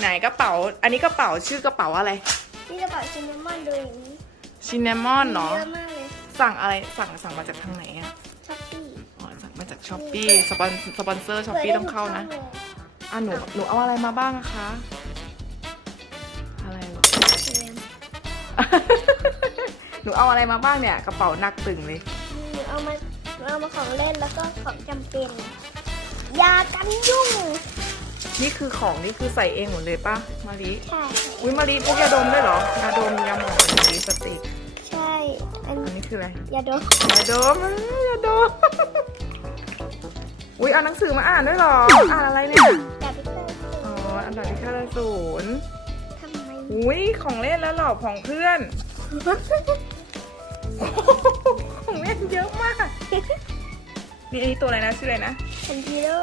ไหนกระเป๋า อันนี้กระเป๋าชื่อกระเป๋าอะไร นี่กระเป๋าชินนามอนดูอย่างนี้ชินนามอนเนาะเยอะมากเลยสั่งอะไรสั่งสั่งมาจากทางไหนอะช้อปปี้อ๋อสั่งมาจากช้อปปี้สปอนสปอนเซอร์ช้อปปี้ต้องเข้านะอะหนูหนูเอาอะไรมาบ้างอะคะ อะไรเหรอหนูเอาอะไรมาบ้างเนี่ย กระเป๋าหนักตึงเลย หนูเอามาหนูเอามาของเล่นแล้วก็ของจำเป็น ยากันยุ่ง นี่คือของนี่คือใส่เองหมดเลยป่ะมารีใช่ อุ้ยมารีพกยาดมด้วยเหรอยาดมยาหมองลิปสติกใช่ อันอันนี้คืออะไรยาดมยาดมเอ้ยยาดมอุ้ยเอาหนังสือมาอ่านด้วยเหรออ่านอะไรเนี่ยยาพิเศษอ๋ออันดับที่แค่ศูนย์ทำไมอุ้ยของเล่นแล้วเหรอของเพื่อนของเล่นเยอะมากนี่อันนี้ตัวอะไรนะชื่ออะไรนะทันทีโร่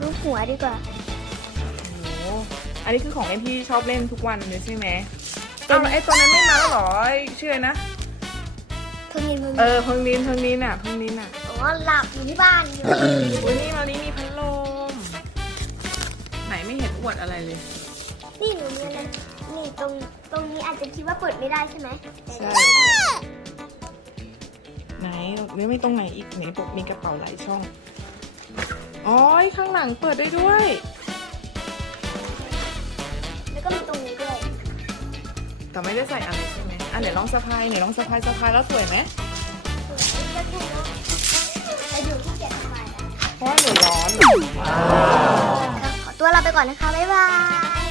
รูปหัวดีกว่า โอ้โหอันนี้คือของเล่นที่ชอบเล่นทุกวันเลยใช่ไหมเอาแล้วไอ้ตัวนั้นไม่มาแล้วเหรอไอ้ชื่ออะไรนะ เพิ่งมีเพิ่งเออเพิ่งนินเพิ่งนินอะเพิ่งนินอะอ๋อหลับอยู่ที่บ้านอยู่อุ้ยนี่มานี้มีพัดลม ไหนไม่เห็นอวดอะไรเลย นี่หนูมีอะไรนี่ตรงตรงนี้อาจจะคิดว่าเปิดไม่ได้ใช่ไหมใช่ ไหนไม่ไม่ตรงไหนอีกไหนบอกมีกระเป๋าหลายช่อง อ๋อข้างหลังเปิดได้ด้วย แล้วก็มีตรงนี้ด้วยแต่ไม่ได้ใส่อะไรใช่ไหมอะไหนลองสะพายไหนลองสะพายสะพายแล้วสวยไหมก็แค่นั้นแต่อยู่ที่เกียรติทำไมนะเพราะว่าหนูร้อนขอตัวลาไปก่อนนะคะ บ๊ายบาย